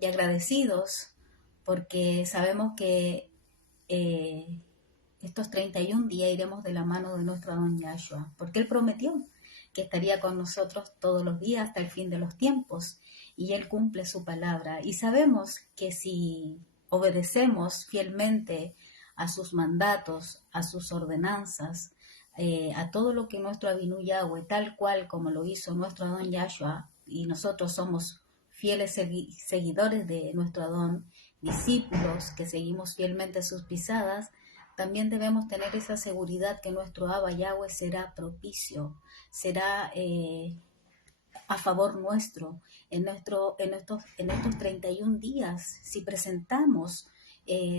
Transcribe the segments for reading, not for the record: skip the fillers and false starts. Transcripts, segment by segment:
y agradecidos porque sabemos que estos 31 días iremos de la mano de nuestro Adón Yahshua, porque Él prometió que estaría con nosotros todos los días hasta el fin de los tiempos, y Él cumple su palabra. Y sabemos que si obedecemos fielmente a sus mandatos, a sus ordenanzas, a todo lo que nuestro Abinu Yahweh, tal cual como lo hizo nuestro Adón Yahshua, y nosotros somos fieles seguidores de nuestro Adón, discípulos que seguimos fielmente sus pisadas, también debemos tener esa seguridad que nuestro Abba Yahweh será propicio, será a favor nuestro en estos 31 días, si presentamos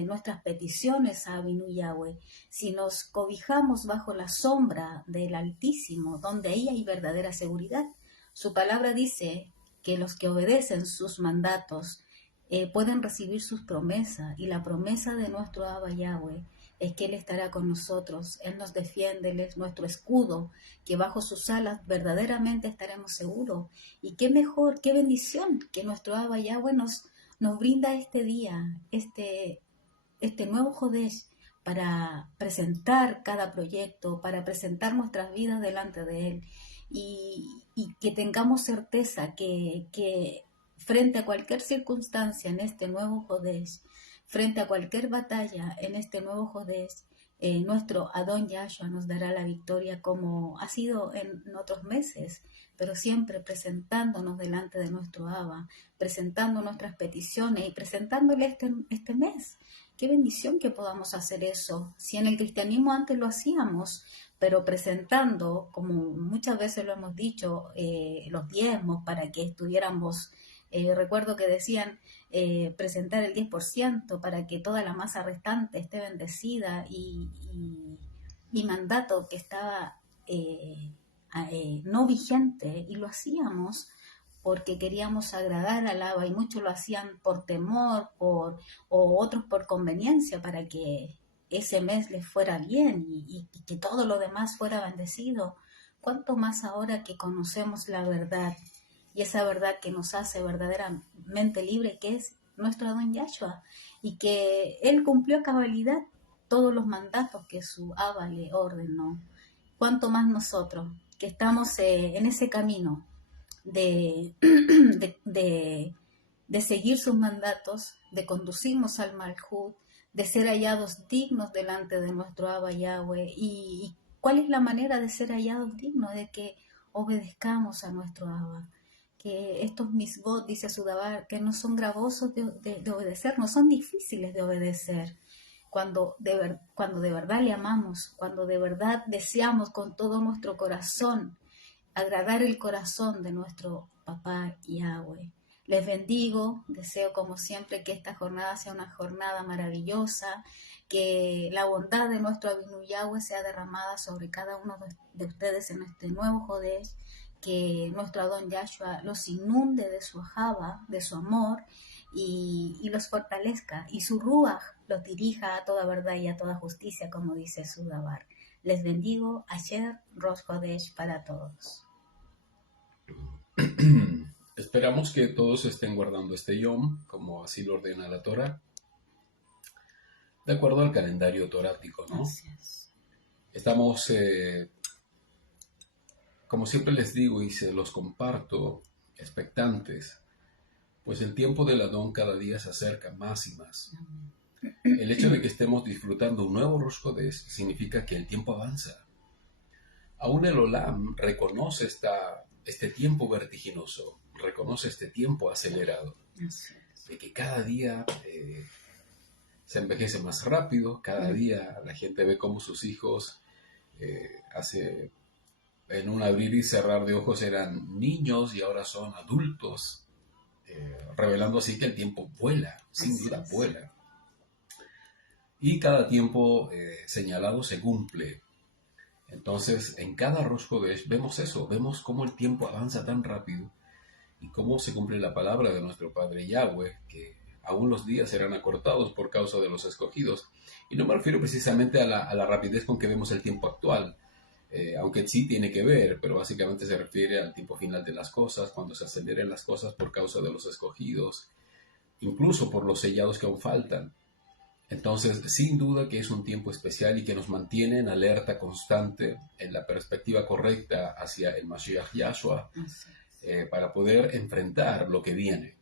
nuestras peticiones a Abinu Yahweh, si nos cobijamos bajo la sombra del Altísimo, donde ahí hay verdadera seguridad. Su palabra dice que los que obedecen sus mandatos pueden recibir sus promesas, y la promesa de nuestro Abba Yahweh es que Él estará con nosotros, Él nos defiende, Él es nuestro escudo, que bajo sus alas verdaderamente estaremos seguros. Y qué mejor, qué bendición que nuestro Abba Yahweh nos brinda este día, este nuevo Jodesh, para presentar cada proyecto, para presentar nuestras vidas delante de Él, y que tengamos certeza que frente a cualquier circunstancia en este nuevo Jodesh, frente a cualquier batalla en este nuevo Jodesh, nuestro Adón Yahshua nos dará la victoria, como ha sido en otros meses, pero siempre presentándonos delante de nuestro Abba, presentando nuestras peticiones y presentándole este mes. Qué bendición que podamos hacer eso. Si en el cristianismo antes lo hacíamos, pero presentando, como muchas veces lo hemos dicho, los diezmos para que estuviéramos. Recuerdo que decían presentar el 10% para que toda la masa restante esté bendecida, y mandato que estaba no vigente, y lo hacíamos porque queríamos agradar al Abba, y muchos lo hacían por temor o otros por conveniencia, para que ese mes les fuera bien y que todo lo demás fuera bendecido. ¿Cuánto más ahora que conocemos la verdad, y esa verdad que nos hace verdaderamente libre, que es nuestro Adón Yahshua, y que Él cumplió a cabalidad todos los mandatos que su Abba le ordenó? ¿Cuánto más nosotros que estamos en ese camino de, de seguir sus mandatos, de conducirnos al Malhut, de ser hallados dignos delante de nuestro Abba Yahweh? ¿Y cuál es la manera de ser hallados dignos? De que obedezcamos a nuestro Abba, que estos misbot, dice Sudabar, que no son gravosos de obedecer, no son difíciles de obedecer. Cuando de verdad le amamos, cuando de verdad deseamos con todo nuestro corazón agradar el corazón de nuestro Papá Yahweh. Les bendigo, deseo como siempre que esta jornada sea una jornada maravillosa, que la bondad de nuestro Abinu Yahweh sea derramada sobre cada uno de ustedes en este nuevo Jodesh, que nuestro Adón Yahshua los inunde de su ajaba, de su amor, y los fortalezca, y su Ruach los dirija a toda verdad y a toda justicia, como dice Sudabar. Les bendigo. Asher Rosh Hodesh para todos. Esperamos que todos estén guardando este Yom, como así lo ordena la Torah, de acuerdo al calendario torático, ¿no? Gracias. Estamos, como siempre les digo y se los comparto, expectantes, pues el tiempo del Adón cada día se acerca más y más. Amén. El hecho de que estemos disfrutando un nuevo Rosh Hodesh significa que el tiempo avanza. Aún el Olam reconoce este tiempo vertiginoso, reconoce este tiempo acelerado, de que cada día se envejece más rápido, cada día la gente ve cómo sus hijos hace en un abrir y cerrar de ojos eran niños y ahora son adultos, revelando así que el tiempo vuela, sin duda vuela. Y cada tiempo señalado se cumple. Entonces, en cada Rosh Hodesh vemos eso, vemos cómo el tiempo avanza tan rápido y cómo se cumple la palabra de nuestro Padre Yahweh, que aún los días serán acortados por causa de los escogidos. Y no me refiero precisamente a la rapidez con que vemos el tiempo actual, aunque sí tiene que ver, pero básicamente se refiere al tiempo final de las cosas, cuando se aceleren las cosas por causa de los escogidos. incluso por los sellados que aún faltan. Entonces, sin duda que es un tiempo especial y que nos mantiene en alerta constante, en la perspectiva correcta hacia el Mashiach Yahshua, para poder enfrentar lo que viene.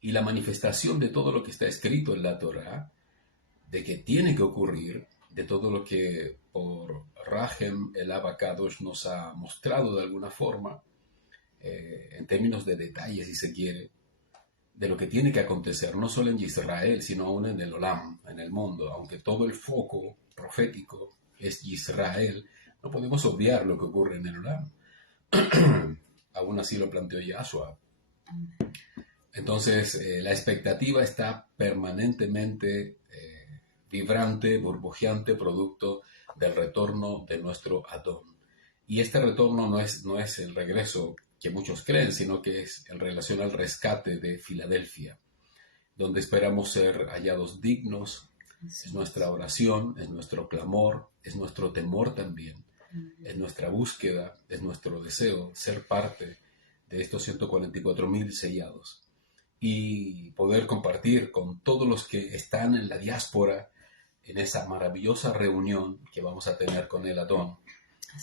Y la manifestación de todo lo que está escrito en la Torah, de que tiene que ocurrir, de todo lo que por Rahem el Abacadosh nos ha mostrado de alguna forma, en términos de detalles, si se quiere, de lo que tiene que acontecer, no solo en Israel, sino aún en el Olam, en el mundo. Aunque todo el foco profético es Israel, no podemos obviar lo que ocurre en el Olam. Aún así lo planteó Yahshua. Entonces, la expectativa está permanentemente vibrante, burbujeante, producto del retorno de nuestro Adón. Y este retorno no es el regreso que muchos creen, sino que es en relación al rescate de Filadelfia, donde esperamos ser hallados dignos. Es nuestra oración, es nuestro clamor, es nuestro temor también, es nuestra búsqueda, es nuestro deseo ser parte de estos 144,000 sellados y poder compartir con todos los que están en la diáspora en esa maravillosa reunión que vamos a tener con el Adón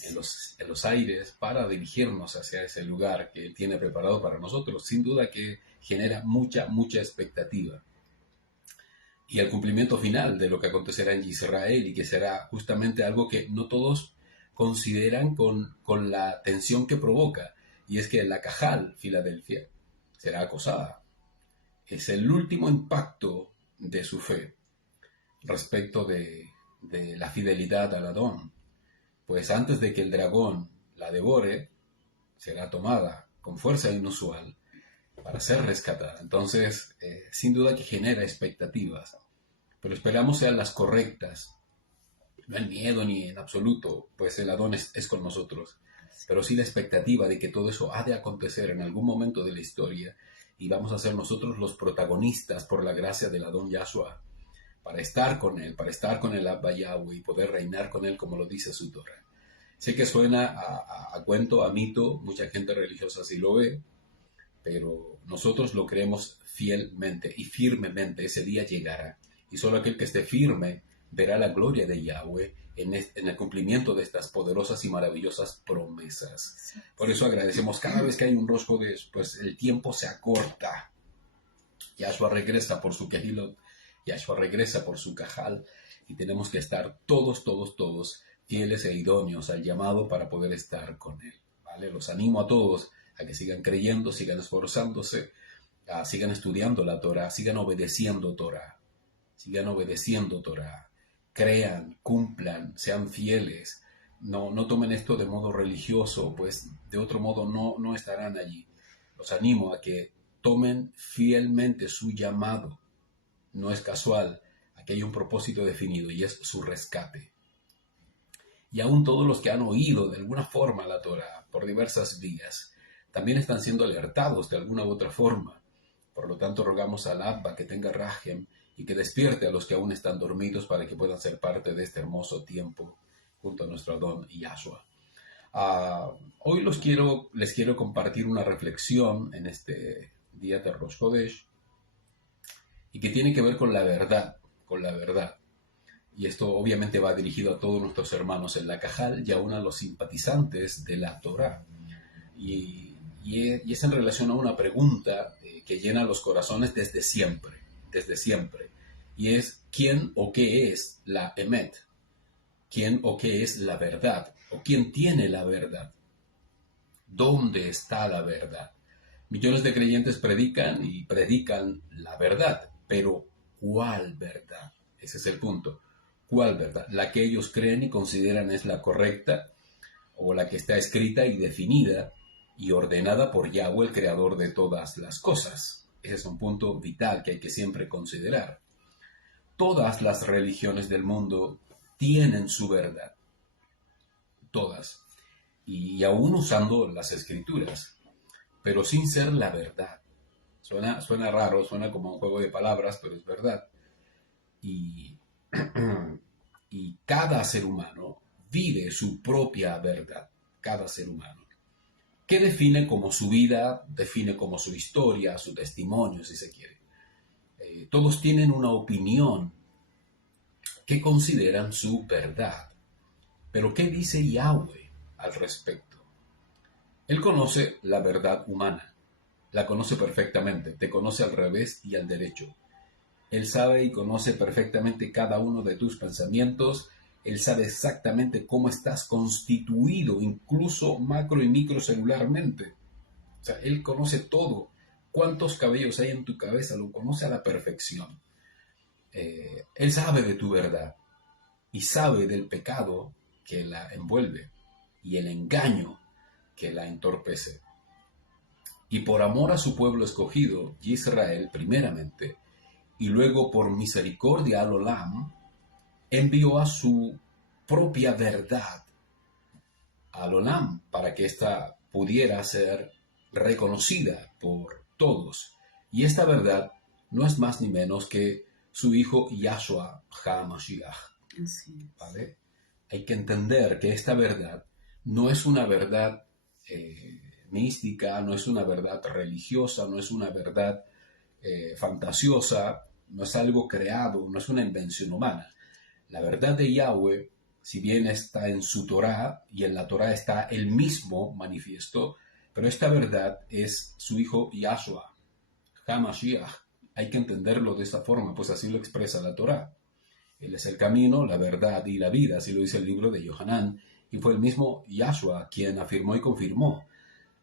en los aires para dirigirnos hacia ese lugar que Él tiene preparado para nosotros. Sin duda que genera mucha expectativa. Y el cumplimiento final de lo que acontecerá en Israel y que será justamente algo que no todos consideran con la tensión que provoca. Y es que la Cajal, Filadelfia, será acosada. Es el último impacto de su fe respecto de la fidelidad al Adón. Pues antes de que el dragón la devore, será tomada con fuerza inusual para ser rescatada. Entonces, sin duda que genera expectativas, pero esperamos sean las correctas. No el miedo ni en absoluto, pues el Adón es con nosotros, pero sí la expectativa de que todo eso ha de acontecer en algún momento de la historia y vamos a ser nosotros los protagonistas por la gracia del Adón Yahshua, para estar con Él, para estar con el Abba Yahweh y poder reinar con Él como lo dice su Torah. Sé que suena a cuento, a mito, mucha gente religiosa así lo ve, pero nosotros lo creemos fielmente y firmemente. Ese día llegará y solo aquel que esté firme verá la gloria de Yahweh en el cumplimiento de estas poderosas y maravillosas promesas. Por eso agradecemos cada vez que hay un Rosh Hodesh, pues el tiempo se acorta. Yahshua regresa por su Kehilot, Yahshua regresa por su Cajal y tenemos que estar todos fieles e idóneos al llamado para poder estar con Él. ¿Vale? Los animo a todos a que sigan creyendo, sigan esforzándose, sigan estudiando la Torah, sigan obedeciendo Torah, crean, cumplan, sean fieles, no tomen esto de modo religioso, pues de otro modo no estarán allí. Los animo a que tomen fielmente su llamado, no es casual, aquí hay un propósito definido y es su rescate. Y aún todos los que han oído de alguna forma la Torah por diversas vías, también están siendo alertados de alguna u otra forma. Por lo tanto, rogamos al Abba que tenga Rahem y que despierte a los que aún están dormidos para que puedan ser parte de este hermoso tiempo junto a nuestro Adón y Yahshua. Hoy les quiero compartir una reflexión en este día de Rosh Hodesh y que tiene que ver con la verdad. Y esto obviamente va dirigido a todos nuestros hermanos en la Cajal y aún a los simpatizantes de la Torah. Y es en relación a una pregunta que llena los corazones desde siempre. Y es, ¿quién o qué es la Emet? ¿Quién o qué es la verdad? ¿O quién tiene la verdad? ¿Dónde está la verdad? Millones de creyentes predican la verdad, pero ¿cuál verdad? Ese es el punto. ¿Cuál verdad? ¿La que ellos creen y consideran es la correcta o la que está escrita y definida y ordenada por Yahweh, el creador de todas las cosas? Ese es un punto vital que hay que siempre considerar. Todas las religiones del mundo tienen su verdad. Todas. Y aún usando las escrituras, pero sin ser la verdad. Suena raro, suena como un juego de palabras, pero es verdad. Y cada ser humano vive su propia verdad, cada ser humano. que define como su vida, define como su historia, su testimonio, si se quiere. Todos tienen una opinión que consideran su verdad. Pero ¿qué dice Yahweh al respecto? Él conoce la verdad humana, la conoce perfectamente, te conoce al revés y al derecho. Él sabe y conoce perfectamente cada uno de tus pensamientos. Él sabe exactamente cómo estás constituido, incluso macro y microcelularmente. O sea, Él conoce todo. Cuántos cabellos hay en tu cabeza, lo conoce a la perfección. Él sabe de tu verdad y sabe del pecado que la envuelve y el engaño que la entorpece. Y por amor a su pueblo escogido, Israel primeramente, y luego por misericordia al Olam, envió a su propia verdad al Olam para que ésta pudiera ser reconocida por todos. Y esta verdad no es más ni menos que su hijo Yahshua HaMashiach. ¿Vale? Hay que entender que esta verdad no es una verdad mística, no es una verdad religiosa, no es una verdad fantasiosa, no es algo creado, no es una invención humana. La verdad de Yahweh, si bien está en su Torá, y en la Torá está él mismo manifiesto, pero esta verdad es su hijo Yahshua, HaMashiach. Hay que entenderlo de esta forma, pues así lo expresa la Torá. Él es el camino, la verdad y la vida, así lo dice el libro de Yohanan, y fue el mismo Yahshua quien afirmó y confirmó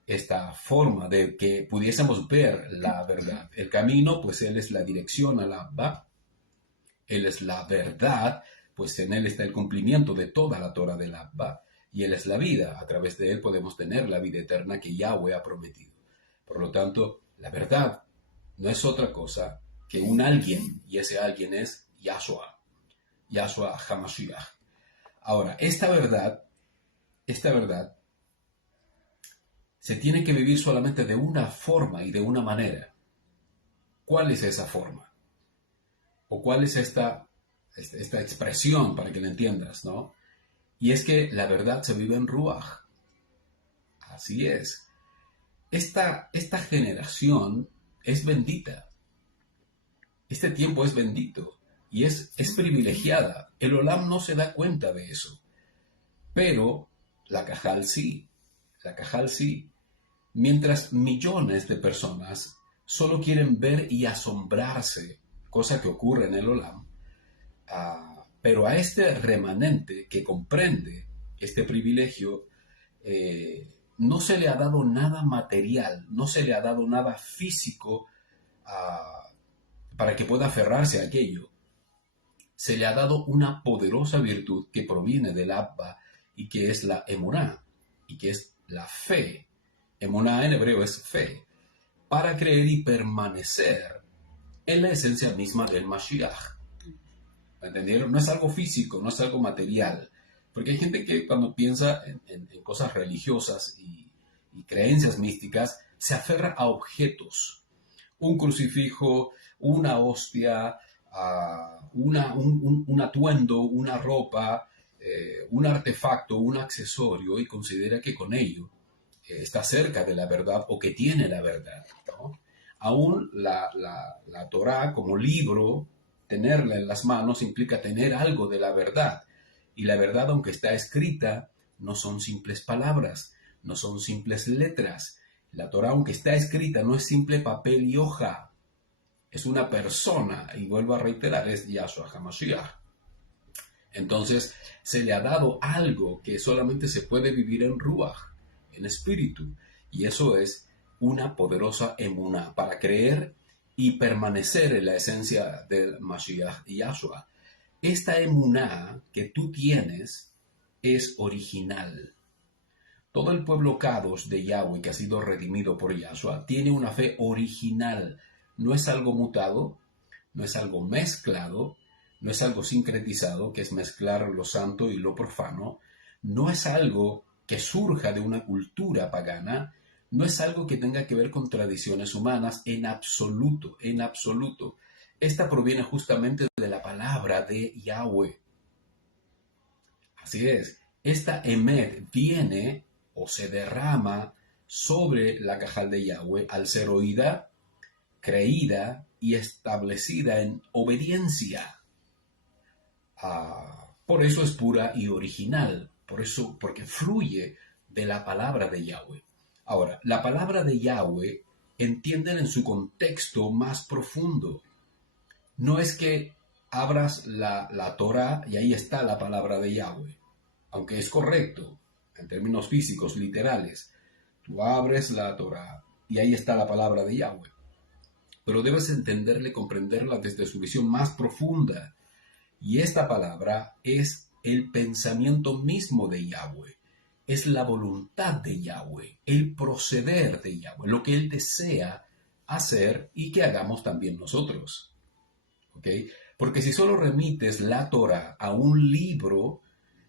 esta forma de que pudiésemos ver la verdad. El camino, pues Él es la dirección al Abba, Él es la verdad, pues en Él está el cumplimiento de toda la Torah del Abba, y Él es la vida. A través de Él podemos tener la vida eterna que Yahweh ha prometido. Por lo tanto, la verdad no es otra cosa que un alguien, y ese alguien es Yahshua HaMashiach. Ahora, esta verdad se tiene que vivir solamente de una forma y de una manera. ¿Cuál es esa forma? ¿O cuál es esta expresión para que la entiendas, ¿no? Y es que la verdad se vive en Ruach. Así es. Esta generación es bendita. Este tiempo es bendito y es privilegiada. El Olam no se da cuenta de eso. Pero la Cajal sí. La Cajal sí. Mientras millones de personas solo quieren ver y asombrarse, cosa que ocurre en el Olam, pero a este remanente que comprende este privilegio, no se le ha dado nada material, no se le ha dado nada físico para que pueda aferrarse a aquello. Se le ha dado una poderosa virtud que proviene del Abba y que es la emuná, y que es la fe. Emuná en hebreo es fe, para creer y permanecer en la esencia misma del Mashiach. ¿Me entendieron? No es algo físico, no es algo material. Porque hay gente que cuando piensa en cosas religiosas y creencias místicas, se aferra a objetos. Un crucifijo, una hostia, un atuendo, una ropa, un artefacto, un accesorio, y considera que con ello está cerca de la verdad o que tiene la verdad, ¿no? Aún la Torá como libro, tenerla en las manos implica tener algo de la verdad. Y la verdad, aunque está escrita, no son simples palabras, no son simples letras. La Torá, aunque está escrita, no es simple papel y hoja. Es una persona, y vuelvo a reiterar, es Yahshua HaMashiach. Entonces, se le ha dado algo que solamente se puede vivir en Ruach, en espíritu, y eso es una poderosa emuná para creer y permanecer en la esencia del Mashiach y Yahshua. Esta emuná que tú tienes es original. Todo el pueblo Kadosh de Yahweh que ha sido redimido por Yahshua tiene una fe original. No es algo mutado, no es algo mezclado, no es algo sincretizado, que es mezclar lo santo y lo profano. No es algo que surja de una cultura pagana. No es algo que tenga que ver con tradiciones humanas en absoluto, en absoluto. Esta proviene justamente de la palabra de Yahweh. Así es, esta emet viene o se derrama sobre la Cajal de Yahweh al ser oída, creída y establecida en obediencia. Por eso es pura y original, por eso, porque fluye de la palabra de Yahweh. Ahora, la palabra de Yahweh, entienden en su contexto más profundo. No es que abras la Torah y ahí está la palabra de Yahweh, aunque es correcto en términos físicos, literales. Tú abres la Torah y ahí está la palabra de Yahweh. Pero debes entenderla y comprenderla desde su visión más profunda. Y esta palabra es el pensamiento mismo de Yahweh. Es la voluntad de Yahweh, el proceder de Yahweh, lo que Él desea hacer y que hagamos también nosotros. ¿Ok? Porque si solo remites la Torah a un libro,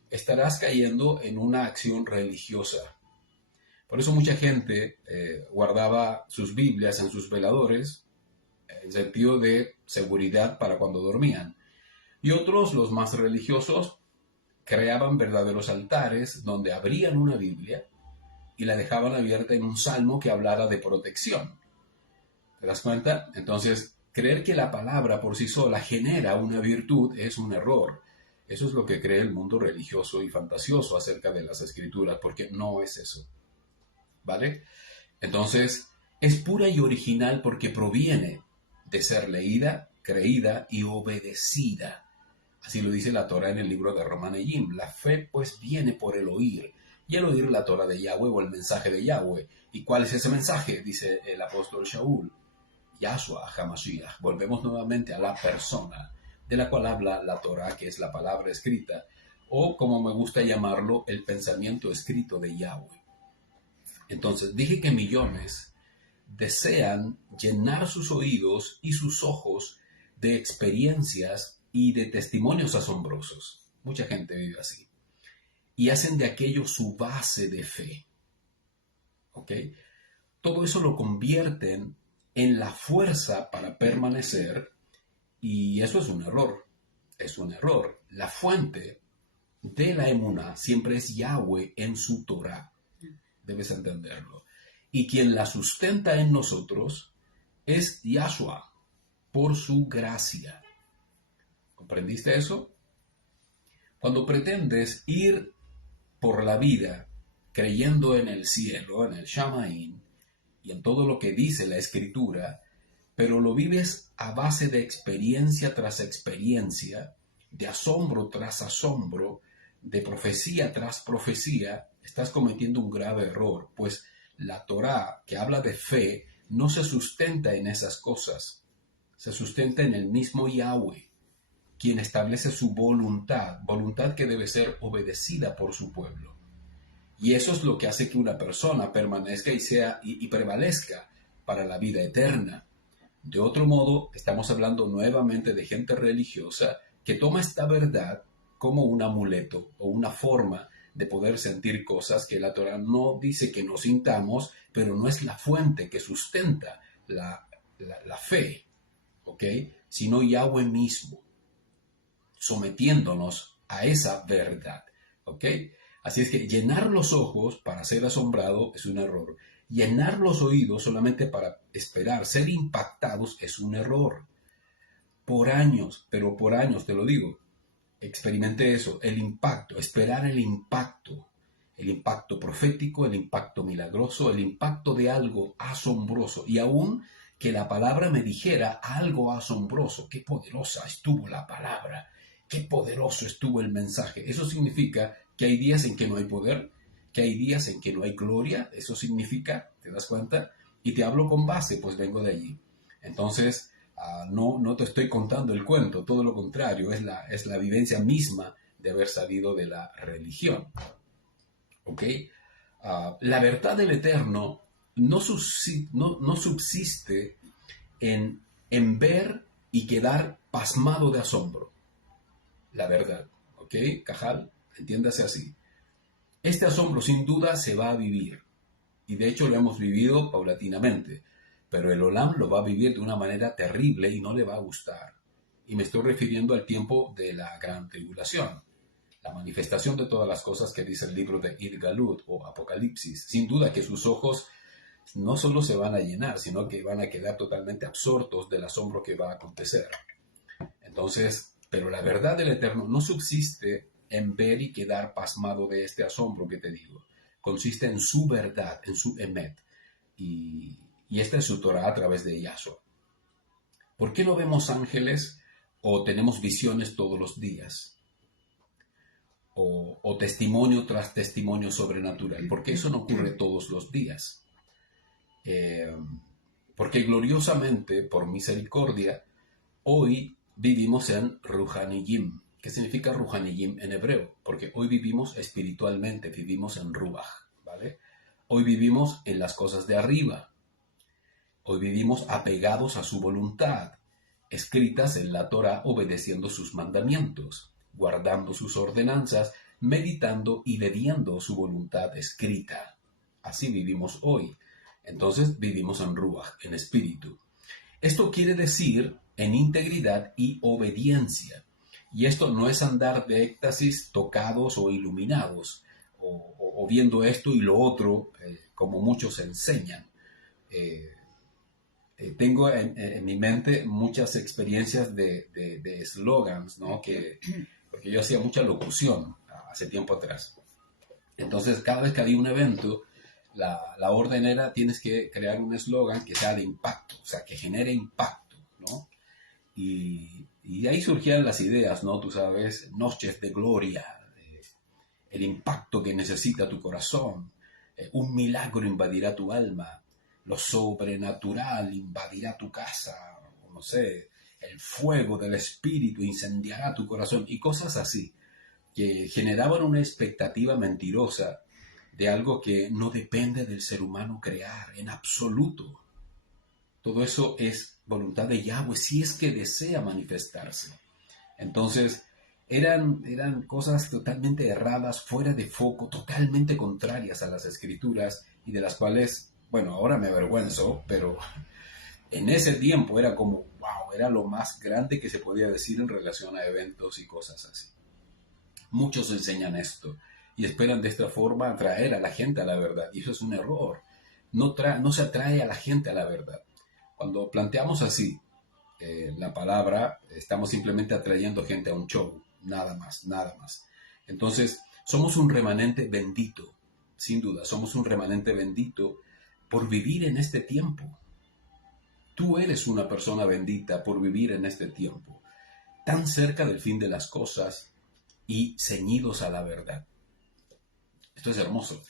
estarás cayendo en una acción religiosa. Por eso mucha gente guardaba sus Biblias en sus veladores, en sentido de seguridad para cuando dormían. Y otros, los más religiosos, creaban verdaderos altares donde abrían una Biblia y la dejaban abierta en un salmo que hablara de protección. ¿Te das cuenta? Entonces, creer que la palabra por sí sola genera una virtud es un error. Eso es lo que cree el mundo religioso y fantasioso acerca de las escrituras, porque no es eso. ¿Vale? Entonces, es pura y original porque proviene de ser leída, creída y obedecida. Así lo dice la Torah en el libro de Romaneyim. La fe pues viene por el oír, y el oír la Torah de Yahweh o el mensaje de Yahweh. ¿Y cuál es ese mensaje? Dice el apóstol Shaul. Yahshua HaMashiach. Volvemos nuevamente a la persona de la cual habla la Torah, que es la palabra escrita, o como me gusta llamarlo, el pensamiento escrito de Yahweh. Entonces, dije que millones desean llenar sus oídos y sus ojos de experiencias y de testimonios asombrosos. Mucha gente vive así. Y hacen de aquello su base de fe. ¿Ok? Todo eso lo convierten en la fuerza para permanecer, y eso es un error. Es un error. La fuente de la emuná siempre es Yahweh en su Torah. Debes entenderlo. Y quien la sustenta en nosotros es Yahshua por su gracia. ¿Comprendiste eso? Cuando pretendes ir por la vida creyendo en el cielo, en el Shamaín y en todo lo que dice la Escritura, pero lo vives a base de experiencia tras experiencia, de asombro tras asombro, de profecía tras profecía, estás cometiendo un grave error, pues la Torá, que habla de fe, no se sustenta en esas cosas, se sustenta en el mismo Yahweh, quien establece su voluntad, voluntad que debe ser obedecida por su pueblo. Y eso es lo que hace que una persona permanezca y prevalezca para la vida eterna. De otro modo, estamos hablando nuevamente de gente religiosa que toma esta verdad como un amuleto o una forma de poder sentir cosas que la Torah no dice que no sintamos, pero no es la fuente que sustenta la fe, ¿ok? Sino Yahweh mismo, sometiéndonos a esa verdad, ¿ok? Así es que llenar los ojos para ser asombrado es un error. Llenar los oídos solamente para esperar ser impactados es un error. Por años, pero por años, te lo digo, experimenté eso, el impacto, esperar el impacto profético, el impacto milagroso, el impacto de algo asombroso, y aún que la palabra me dijera algo asombroso. Qué poderosa estuvo la palabra, qué poderoso estuvo el mensaje. Eso significa que hay días en que no hay poder, que hay días en que no hay gloria. Eso significa, ¿te das cuenta? Y te hablo con base, pues vengo de allí. Entonces, no te estoy contando el cuento, todo lo contrario, es la vivencia misma de haber salido de la religión. ¿Ok? La verdad del Eterno no subsiste en ver y quedar pasmado de asombro. La verdad, ¿ok? Cajal, entiéndase así. Este asombro sin duda se va a vivir, y de hecho lo hemos vivido paulatinamente, pero el Olam lo va a vivir de una manera terrible y no le va a gustar. Y me estoy refiriendo al tiempo de la gran tribulación. la manifestación de todas las cosas que dice el libro de Idgalut o Apocalipsis. Sin duda que sus ojos no solo se van a llenar, sino que van a quedar totalmente absortos del asombro que va a acontecer. Entonces, pero la verdad del Eterno no subsiste en ver y quedar pasmado de este asombro que te digo. Consiste en su verdad, en su emet. Y esta es su Torah a través de Yahshua. ¿Por qué no vemos ángeles o tenemos visiones todos los días? O testimonio tras testimonio sobrenatural. ¿Por qué eso no ocurre todos los días? Porque gloriosamente, por misericordia, hoy vivimos en Ruhaniyim. ¿Qué significa Ruhaniyim en hebreo? Porque hoy vivimos espiritualmente, vivimos en Ruach, ¿vale? Hoy vivimos en las cosas de arriba. Hoy vivimos apegados a su voluntad, escritas en la Torah, obedeciendo sus mandamientos, guardando sus ordenanzas, meditando y bebiendo su voluntad escrita. Así vivimos hoy. Entonces vivimos en Ruach, en espíritu. Esto quiere decir en integridad y obediencia. Y esto no es andar de éxtasis tocados o iluminados, o viendo esto y lo otro, como muchos enseñan. Tengo en mi mente muchas experiencias de eslogans, ¿no? Porque yo hacía mucha locución hace tiempo atrás. Entonces, cada vez que había un evento, la orden era, tienes que crear un eslogan que sea de impacto, o sea, que genere impacto, ¿no? Y de ahí surgían las ideas, ¿no? Tú sabes, noches de gloria, el impacto que necesita tu corazón, un milagro invadirá tu alma, lo sobrenatural invadirá tu casa, no sé, el fuego del Espíritu incendiará tu corazón y cosas así, que generaban una expectativa mentirosa de algo que no depende del ser humano crear en absoluto. Todo eso es voluntad de Yahweh si es que desea manifestarse. Entonces, eran cosas totalmente erradas, fuera de foco, totalmente contrarias a las Escrituras y de las cuales, bueno, ahora me avergüenzo, pero en ese tiempo era como, wow, era lo más grande que se podía decir en relación a eventos y cosas así. Muchos enseñan esto y esperan de esta forma atraer a la gente a la verdad, y eso es un error. No se atrae a la gente a la verdad. Cuando planteamos así la palabra, estamos simplemente atrayendo gente a un show, nada más, nada más. Entonces, somos un remanente bendito, sin duda, somos un remanente bendito por vivir en este tiempo. Tú eres una persona bendita por vivir en este tiempo, tan cerca del fin de las cosas y ceñidos a la verdad. Esto es hermoso,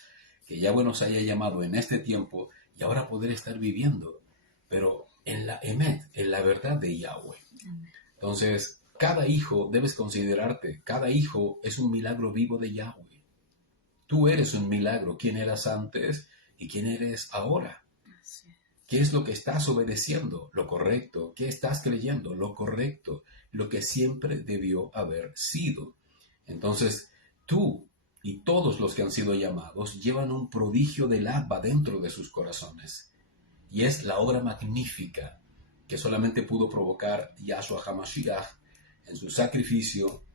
que Yahweh nos haya llamado en este tiempo y ahora poder estar viviendo, pero en la emet, en la verdad de Yahweh. Entonces, cada hijo debes considerarte, cada hijo es un milagro vivo de Yahweh. Tú eres un milagro, quién eras antes y quién eres ahora. ¿Qué es lo que estás obedeciendo? Lo correcto. ¿Qué estás creyendo? Lo correcto. Lo que siempre debió haber sido. Entonces, tú y todos los que han sido llamados llevan un prodigio del Abba dentro de sus corazones. Y es la obra magnífica que solamente pudo provocar Yahshua HaMashiach en su sacrificio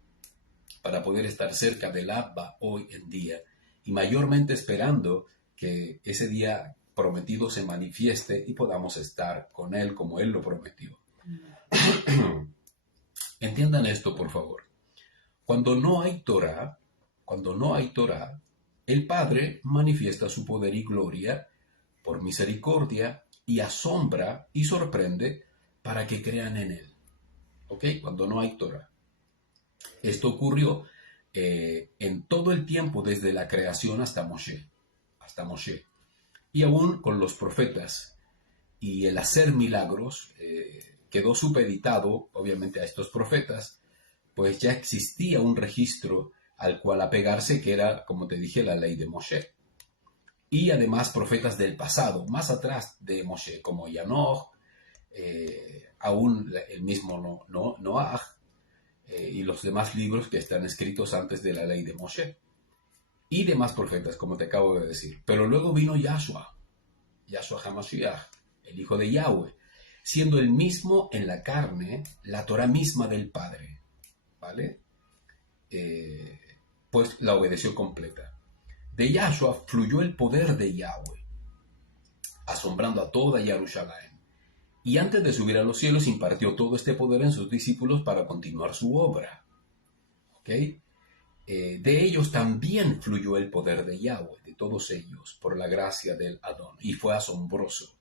para poder estar cerca del Abba hoy en día. Y mayormente esperando que ese día prometido se manifieste y podamos estar con Él como Él lo prometió. Entiendan esto, por favor. Cuando no hay Torah, el Padre manifiesta su poder y gloria por misericordia y asombra y sorprende para que crean en Él. ¿Ok? Cuando no hay Torah. Esto ocurrió en todo el tiempo desde la creación hasta Moshe. Y aún con los profetas. Y el hacer milagros quedó supeditado, obviamente, a estos profetas, pues ya existía un registro al cual apegarse, que era, como te dije, la ley de Moshe. Y además profetas del pasado, más atrás de Moshe, como Yanoch, aún el mismo Noach, y los demás libros que están escritos antes de la ley de Moshe. Y demás profetas, como te acabo de decir. Pero luego vino Yahshua HaMashiach, el Hijo de Yahweh, siendo el mismo en la carne, la Torah misma del Padre. ¿Vale? pues la obedeció completa. De Yahshua fluyó el poder de Yahweh, asombrando a toda Jerusalén. Y antes de subir a los cielos impartió todo este poder en sus discípulos para continuar su obra. ¿Ok? De ellos también fluyó el poder de Yahweh, de todos ellos, por la gracia del Adón. Y fue asombroso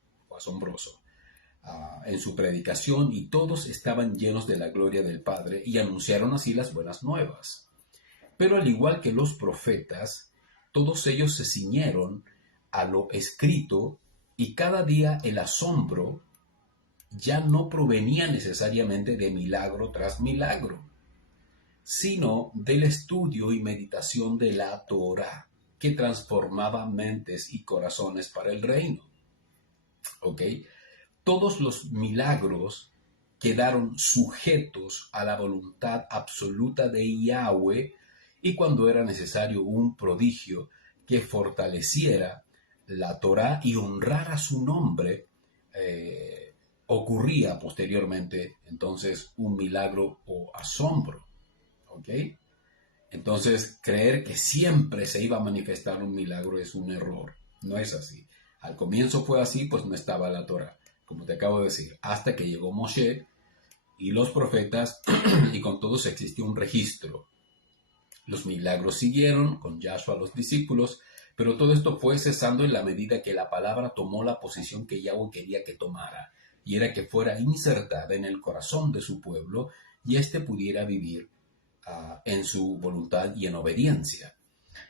en su predicación, y todos estaban llenos de la gloria del Padre y anunciaron así las buenas nuevas. Pero al igual que los profetas, todos ellos se ciñeron a lo escrito, y cada día el asombro ya no provenía necesariamente de milagro tras milagro, sino del estudio y meditación de la Torah, que transformaba mentes y corazones para el reino. ¿Ok? Todos los milagros quedaron sujetos a la voluntad absoluta de Yahweh, y cuando era necesario un prodigio que fortaleciera la Torah y honrara su nombre, ocurría posteriormente entonces un milagro o asombro. ¿Ok? Entonces, creer que siempre se iba a manifestar un milagro es un error. No es así. Al comienzo fue así, pues no estaba la Torah, como te acabo de decir, hasta que llegó Moshe y los profetas, y con todos existió un registro. Los milagros siguieron con Yahshua a los discípulos, pero todo esto fue cesando en la medida que la palabra tomó la posición que Yahweh quería que tomara, y era que fuera insertada en el corazón de su pueblo, y éste pudiera vivir en su voluntad y en obediencia.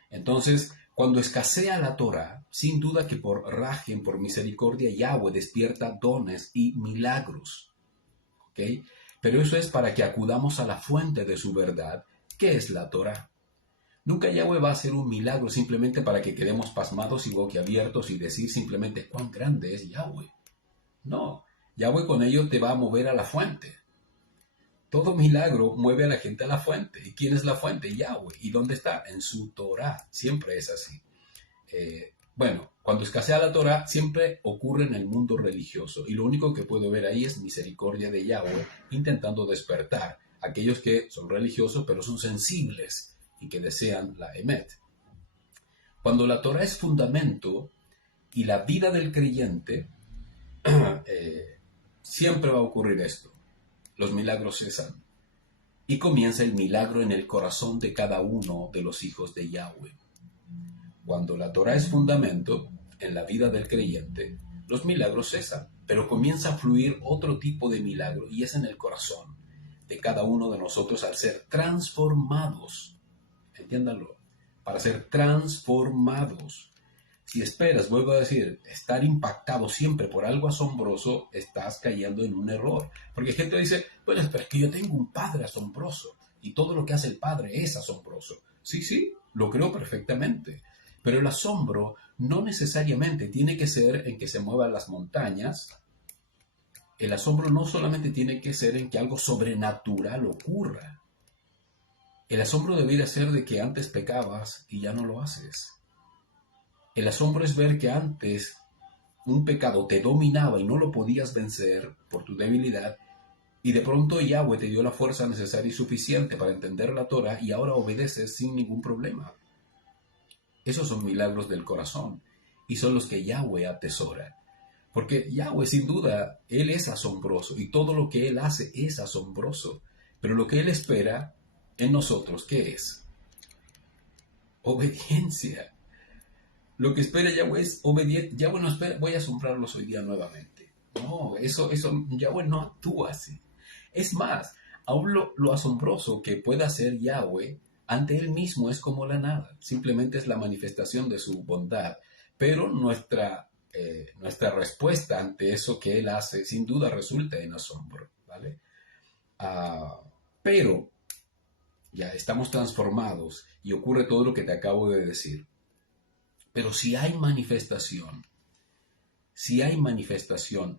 Entonces, cuando escasea la Torah, sin duda que por rajem, por misericordia, Yahweh despierta dones y milagros. ¿Ok? Pero eso es para que acudamos a la fuente de su verdad, que es la Torah. Nunca Yahweh va a hacer un milagro simplemente para que quedemos pasmados y boquiabiertos y decir simplemente cuán grande es Yahweh. No, Yahweh con ello te va a mover a la fuente. Todo milagro mueve a la gente a la fuente. ¿Y quién es la fuente? Yahweh. ¿Y dónde está? En su Torah. Siempre es así. Bueno, cuando escasea la Torah, siempre ocurre en el mundo religioso. Y lo único que puedo ver ahí es misericordia de Yahweh intentando despertar a aquellos que son religiosos pero son sensibles y que desean la Emet. Cuando la Torah es fundamento y la vida del creyente, siempre va a ocurrir esto. Los milagros cesan y comienza el milagro en el corazón de cada uno de los hijos de Yahweh. Cuando la Torah es fundamento en la vida del creyente, los milagros cesan, pero comienza a fluir otro tipo de milagro, y es en el corazón de cada uno de nosotros al ser transformados. Entiéndanlo, para ser transformados. Si esperas, vuelvo a decir, estar impactado siempre por algo asombroso, estás cayendo en un error. Porque gente dice, bueno, pero es que yo tengo un padre asombroso y todo lo que hace el padre es asombroso. Sí, lo creo perfectamente. Pero el asombro no necesariamente tiene que ser en que se muevan las montañas. El asombro no solamente tiene que ser en que algo sobrenatural ocurra. El asombro debería ser de que antes pecabas y ya no lo haces. El asombro es ver que antes un pecado te dominaba y no lo podías vencer por tu debilidad, y de pronto Yahweh te dio la fuerza necesaria y suficiente para entender la Torah y ahora obedeces sin ningún problema. Esos son milagros del corazón y son los que Yahweh atesora. Porque Yahweh, sin duda, Él es asombroso y todo lo que Él hace es asombroso. Pero lo que Él espera en nosotros, ¿qué es? Obediencia. Lo que espera Yahweh es obediencia. Yahweh no espera, voy a asombrarlos hoy día nuevamente. No, eso Yahweh no actúa así. Es más, aún lo asombroso que pueda hacer Yahweh ante Él mismo es como la nada. Simplemente es la manifestación de su bondad. Pero nuestra respuesta ante eso que Él hace, sin duda resulta en asombro, ¿vale? Pero ya estamos transformados y ocurre todo lo que te acabo de decir. Pero si hay manifestación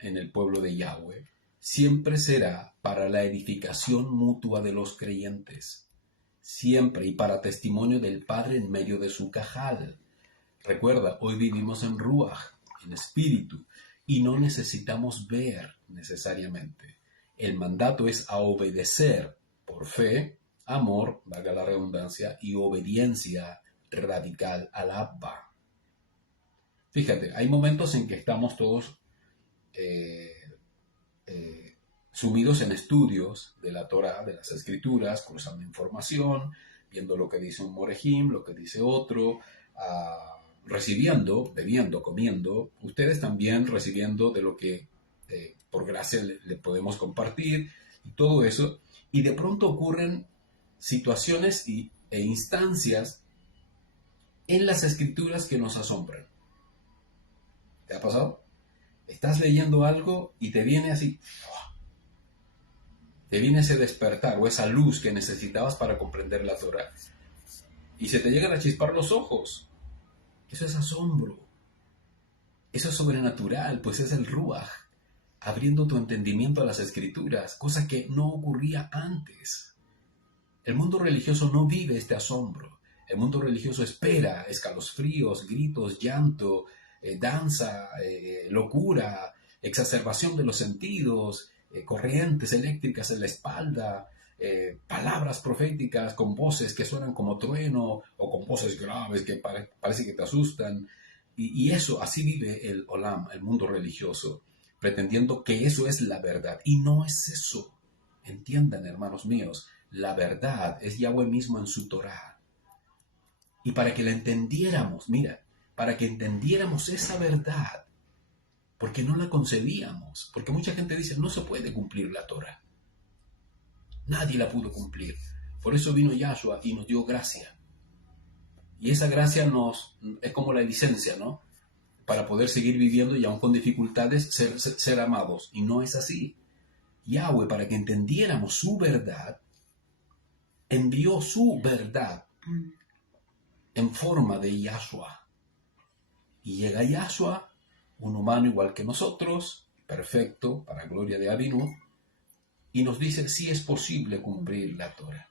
en el pueblo de Yahweh, siempre será para la edificación mutua de los creyentes, siempre, y para testimonio del Padre en medio de su cajal. Recuerda, hoy vivimos en Ruach, en espíritu, y no necesitamos ver necesariamente. El mandato es a obedecer por fe amor, valga la redundancia, y obediencia radical al Abba. Fíjate, hay momentos en que estamos todos sumidos en estudios de la Torah, de las Escrituras, cruzando información, viendo lo que dice un morejim, lo que dice otro, recibiendo, bebiendo, comiendo, ustedes también recibiendo de lo que por gracia le podemos compartir y todo eso, y de pronto ocurren situaciones e instancias en las Escrituras que nos asombran. ¿Te ha pasado? Estás leyendo algo y te viene así, te viene ese despertar o esa luz que necesitabas para comprender la Torah. Y se te llegan a chispar los ojos. Eso es asombro. Eso es sobrenatural, pues es el Ruach, abriendo tu entendimiento a las Escrituras, cosa que no ocurría antes. El mundo religioso no vive este asombro. El mundo religioso espera escalofríos, gritos, llanto, danza, locura, exacerbación de los sentidos, corrientes eléctricas en la espalda, palabras proféticas con voces que suenan como trueno o con voces graves que parece que te asustan. Y eso, así vive el Olam, el mundo religioso, pretendiendo que eso es la verdad. Y no es eso. Entiendan, hermanos míos, la verdad es Yahweh mismo en su Torah. Y para que la entendiéramos, mira, para que entendiéramos esa verdad, porque no la concebíamos, porque mucha gente dice, no se puede cumplir la Torah. Nadie la pudo cumplir. Por eso vino Yahshua y nos dio gracia. Y esa gracia es como la licencia, ¿no? Para poder seguir viviendo y aún con dificultades, ser amados. Y no es así. Yahweh, para que entendiéramos su verdad, envió su verdad en forma de Yahshua. Y llega Yahshua, un humano igual que nosotros, perfecto, para gloria de Abinú, y nos dice si es posible cumplir la Torah.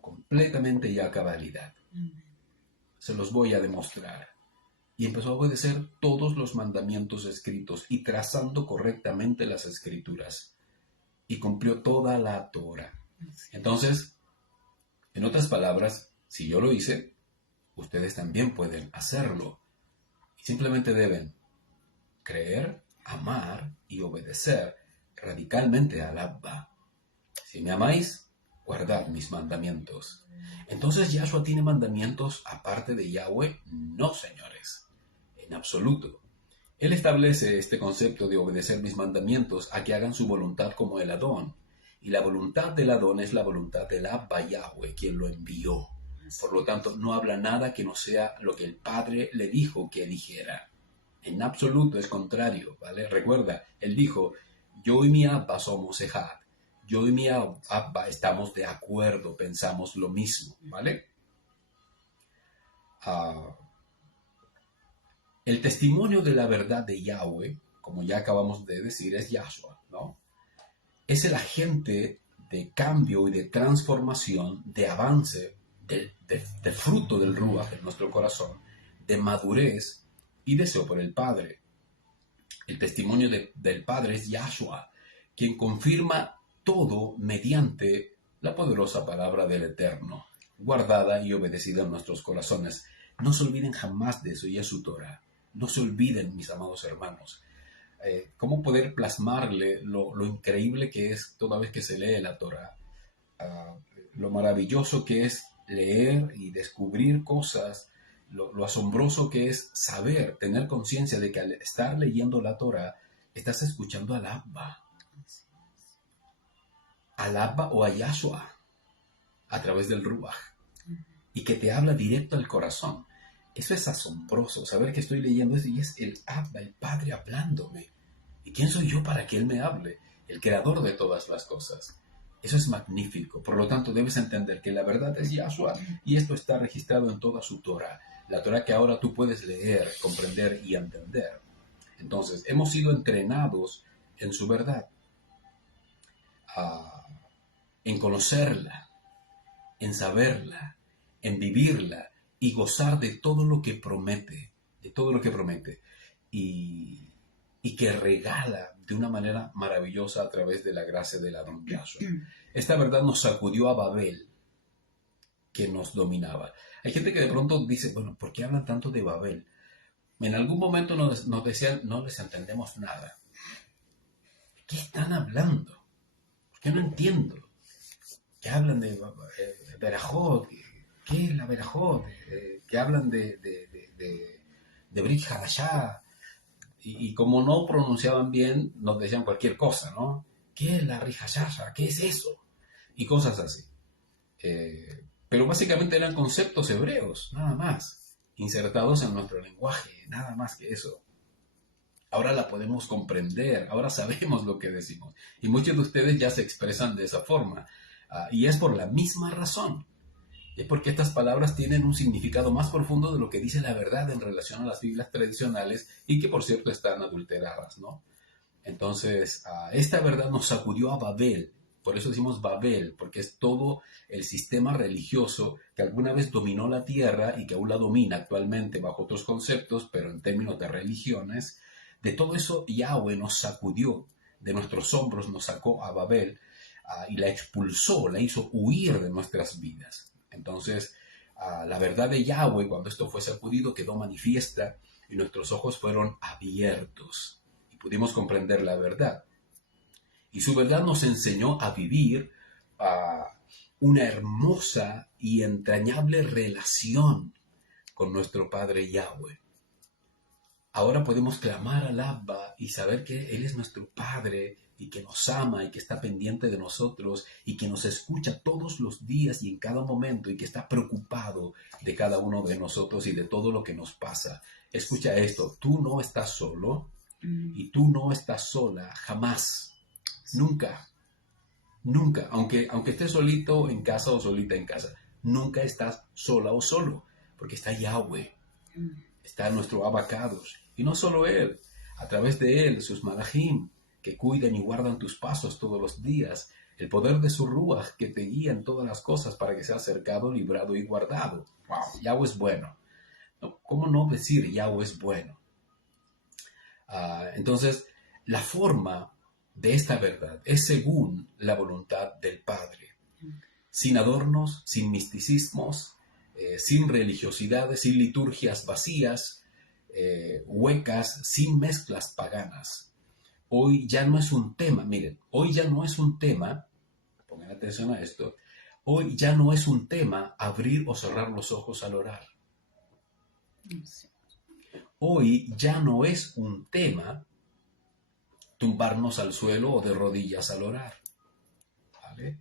Completamente ya cabalidad. Se los voy a demostrar. Y empezó a obedecer todos los mandamientos escritos y trazando correctamente las escrituras. Y cumplió toda la Torah. Entonces, en otras palabras, si yo lo hice, ustedes también pueden hacerlo. Y simplemente deben creer, amar y obedecer radicalmente al Abba. Si me amáis, guardad mis mandamientos. Entonces, ¿Yahshua tiene mandamientos aparte de Yahweh? No, señores, en absoluto. Él establece este concepto de obedecer mis mandamientos a que hagan su voluntad como el Adón. Y la voluntad del Adón es la voluntad del Abba Yahweh, quien lo envió. Por lo tanto, no habla nada que no sea lo que el Padre le dijo que dijera. En absoluto es contrario, ¿vale? Recuerda, él dijo, yo y mi Abba somos Ejad. Yo y mi Abba estamos de acuerdo, pensamos lo mismo, ¿vale? El testimonio de la verdad de Yahweh, como ya acabamos de decir, es Yahshua, ¿no? Es el agente de cambio y de transformación, de avance, de fruto del Ruach en nuestro corazón, de madurez y deseo por el Padre. El testimonio del Padre es Yahshua, quien confirma todo mediante la poderosa palabra del Eterno, guardada y obedecida en nuestros corazones. No se olviden jamás de eso, y es su Torah. No se olviden, mis amados hermanos. Cómo poder plasmarle lo increíble que es toda vez que se lee la Torah, lo maravilloso que es leer y descubrir cosas, lo asombroso que es saber, tener conciencia de que al estar leyendo la Torah estás escuchando al Abba o a Yahshua a través del Ruach, y que te habla directo al corazón. Eso es asombroso, saber que estoy leyendo eso y es el Abba, el Padre hablándome. ¿Y quién soy yo para que Él me hable? El creador de todas las cosas. Eso es magnífico. Por lo tanto, debes entender que la verdad es Yahshua y esto está registrado en toda su Torah. La Torah que ahora tú puedes leer, comprender y entender. Entonces, hemos sido entrenados en su verdad, en conocerla, en saberla, en vivirla y gozar de todo lo que promete, y que regala de una manera maravillosa a través de la gracia del Adón Yahshua. Esta verdad nos sacudió a Babel, que nos dominaba. Hay gente que de pronto dice, bueno, ¿por qué hablan tanto de Babel? En algún momento nos decían, no les entendemos nada. ¿Qué están hablando? ¿Por qué no entiendo? ¿Qué hablan de Berajot? ¿Qué es la Berajot? ¿Qué hablan de Brit Hadashah? Y como no pronunciaban bien, nos decían cualquier cosa, ¿no? ¿Qué es la Rihashasha? ¿Qué es eso? Y cosas así. Pero básicamente eran conceptos hebreos, nada más, insertados en nuestro lenguaje, nada más que eso. Ahora la podemos comprender, ahora sabemos lo que decimos. Y muchos de ustedes ya se expresan de esa forma. Y es por la misma razón. Es porque estas palabras tienen un significado más profundo de lo que dice la verdad en relación a las Biblias tradicionales y que, por cierto, están adulteradas, ¿no? Entonces, esta verdad nos sacudió a Babel. Por eso decimos Babel, porque es todo el sistema religioso que alguna vez dominó la tierra y que aún la domina actualmente bajo otros conceptos, pero en términos de religiones. De todo eso Yahweh nos sacudió, de nuestros hombros nos sacó a Babel y la expulsó, la hizo huir de nuestras vidas. Entonces, la verdad de Yahweh, cuando esto fue sacudido, quedó manifiesta y nuestros ojos fueron abiertos y pudimos comprender la verdad. Y su verdad nos enseñó a vivir una hermosa y entrañable relación con nuestro Padre Yahweh. Ahora podemos clamar al Abba y saber que Él es nuestro Padre y que nos ama y que está pendiente de nosotros y que nos escucha todos los días y en cada momento y que está preocupado de cada uno de nosotros y de todo lo que nos pasa. Escucha esto, tú no estás solo y tú no estás sola, jamás, nunca, nunca, aunque estés solito en casa o solita en casa, nunca estás sola o solo, porque está Yahweh, está nuestro Abacados. Y no solo Él, a través de Él, sus malajim, que cuidan y guardan tus pasos todos los días, el poder de su Ruach, que te guía en todas las cosas para que seas cercado, librado y guardado. ¡Wow! Yahweh es bueno. ¿Cómo no decir Yahweh es bueno? Entonces, la forma de esta verdad es según la voluntad del Padre. Sin adornos, sin misticismos, sin religiosidades, sin liturgias vacías, huecas, sin mezclas paganas. Hoy ya no es un tema, miren, hoy ya no es un tema, pongan atención a esto, hoy ya no es un tema abrir o cerrar los ojos al orar. Hoy ya no es un tema tumbarnos al suelo o de rodillas al orar. ¿Vale?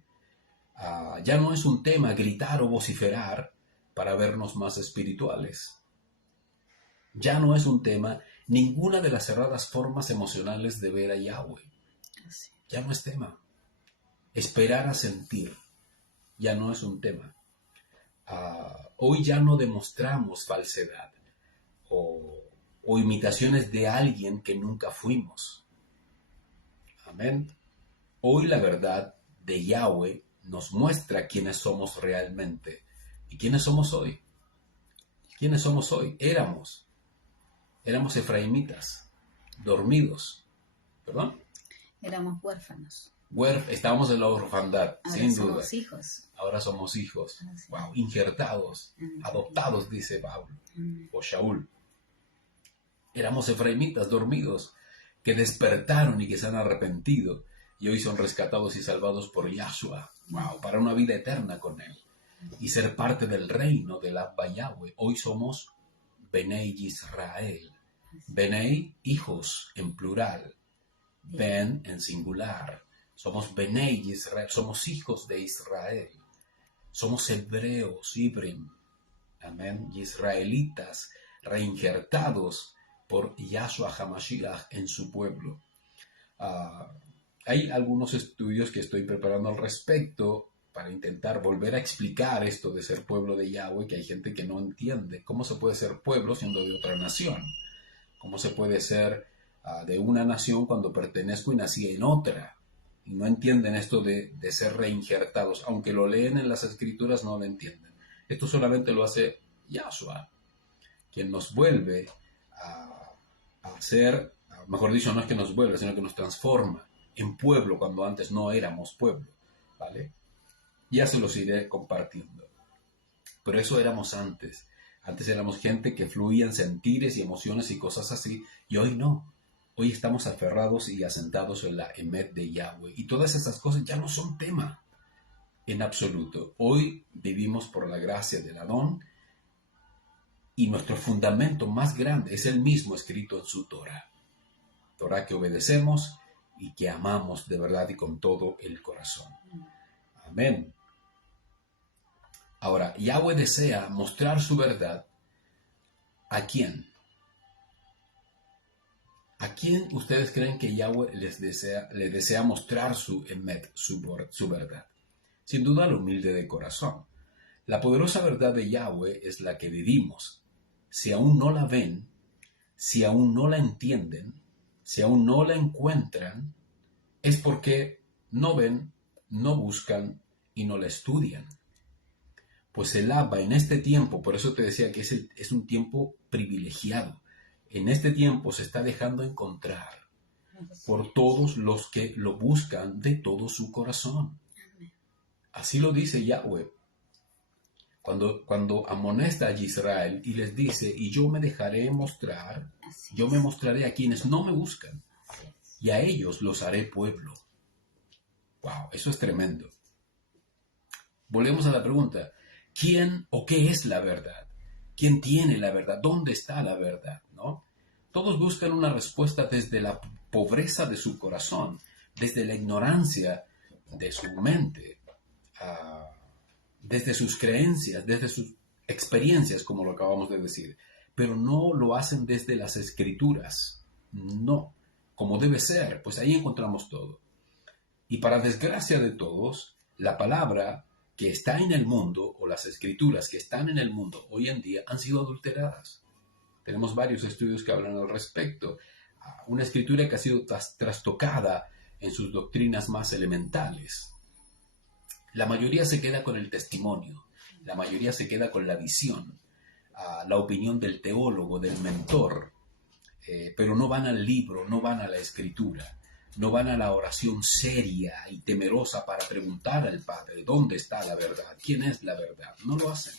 Ya no es un tema gritar o vociferar para vernos más espirituales. Ya no es un tema ninguna de las cerradas formas emocionales de ver a Yahweh. Ya no es tema. Esperar a sentir ya no es un tema. Hoy ya no demostramos falsedad o imitaciones de alguien que nunca fuimos. Amén. Hoy la verdad de Yahweh nos muestra quiénes somos realmente. ¿Y quiénes somos hoy? ¿Quiénes somos hoy? Éramos efraimitas, dormidos. ¿Perdón? Éramos huérfanos. Estábamos en la orfandad, Ahora sin somos duda. hijos. Ahora somos hijos. Wow, injertados, adoptados, dice Pablo o Shaul. Éramos efraimitas, dormidos, que despertaron y que se han arrepentido y hoy son rescatados y salvados por Yahshua. Wow, para una vida eterna con Él y ser parte del reino del Abba Yahweh. Hoy somos Benei Yisrael. Benei, hijos en plural. Ben en singular. Somos Benei Yisrael, somos hijos de Israel. Somos hebreos, Ibrim. Amén. Israelitas, reinjertados por Yahshua HaMashiach en su pueblo. Hay algunos estudios que estoy preparando al respecto para intentar volver a explicar esto de ser pueblo de Yahweh, que hay gente que no entiende. ¿Cómo se puede ser pueblo siendo de otra nación? ¿Cómo se puede ser de una nación cuando pertenezco y nací en otra? Y no entienden esto de ser reinjertados. Aunque lo leen en las escrituras, no lo entienden. Esto solamente lo hace Yahshua, quien nos vuelve a ser mejor dicho, no es que nos vuelve, sino que nos transforma en pueblo cuando antes no éramos pueblo, ¿vale? Ya se los iré compartiendo. Pero eso éramos antes. Antes éramos gente que fluía en sentires y emociones y cosas así, y hoy no. Hoy estamos aferrados y asentados en la Emet de Yahweh. Y todas esas cosas ya no son tema en absoluto. Hoy vivimos por la gracia del Adón y nuestro fundamento más grande es el mismo escrito en su Torah. Torah que obedecemos y que amamos de verdad y con todo el corazón. Amén. Ahora, Yahweh desea mostrar su verdad. ¿A quién? ¿A quién ustedes creen que Yahweh les desea mostrar su emet, su verdad? Sin duda al humilde de corazón. La poderosa verdad de Yahweh es la que vivimos. Si aún no la ven, si aún no la entienden, si aún no la encuentran, es porque no ven, no buscan y no la estudian. Pues el Abba en este tiempo, por eso te decía que es un tiempo privilegiado. En este tiempo se está dejando encontrar por todos los que lo buscan de todo su corazón. Así lo dice Yahweh. Cuando amonesta a Israel y les dice, y yo me dejaré mostrar, yo me mostraré a quienes no me buscan, y a ellos los haré pueblo. Wow, eso es tremendo. Volvemos a la pregunta, ¿quién o qué es la verdad? ¿Quién tiene la verdad? ¿Dónde está la verdad? ¿No? Todos buscan una respuesta desde la pobreza de su corazón, desde la ignorancia de su mente, desde sus creencias, desde sus experiencias, como lo acabamos de decir. Pero no lo hacen desde las escrituras. No, como debe ser, pues ahí encontramos todo. Y para desgracia de todos, la palabra que está en el mundo, o las escrituras que están en el mundo hoy en día, han sido adulteradas. Tenemos varios estudios que hablan al respecto. Una escritura que ha sido trastocada en sus doctrinas más elementales. La mayoría se queda con el testimonio, la mayoría se queda con la visión, la opinión del teólogo, del mentor, pero no van al libro, no van a la escritura, no van a la oración seria y temerosa para preguntar al Padre, ¿dónde está la verdad? ¿Quién es la verdad? No lo hacen.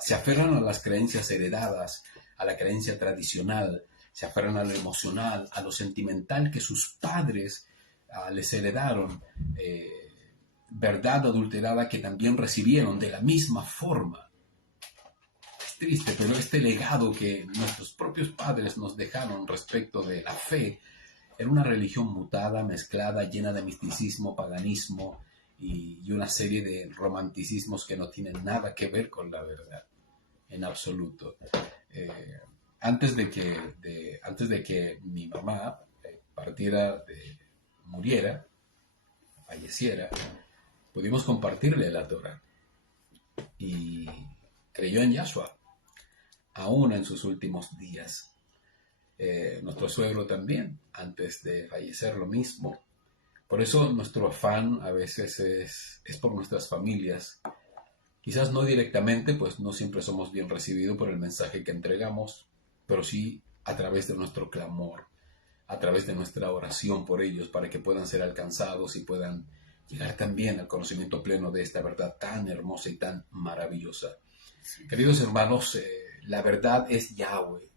Se aferran a las creencias heredadas, a la creencia tradicional, se aferran a lo emocional, a lo sentimental que sus padres les heredaron, verdad adulterada que también recibieron de la misma forma. Es triste, pero este legado que nuestros propios padres nos dejaron respecto de la fe era una religión mutada, mezclada, llena de misticismo, paganismo y una serie de romanticismos que no tienen nada que ver con la verdad, en absoluto. Antes de que mi mamá muriera, falleciera, pudimos compartirle la Torah y creyó en Yahshua, aún en sus últimos días. Nuestro suegro también, antes de fallecer, lo mismo. Por eso nuestro afán a veces es por nuestras familias. Quizás no directamente, pues no siempre somos bien recibidos por el mensaje que entregamos, pero sí a través de nuestro clamor, a través de nuestra oración por ellos, para que puedan ser alcanzados y puedan llegar también al conocimiento pleno de esta verdad tan hermosa y tan maravillosa. Sí. Queridos hermanos, la verdad es Yahweh.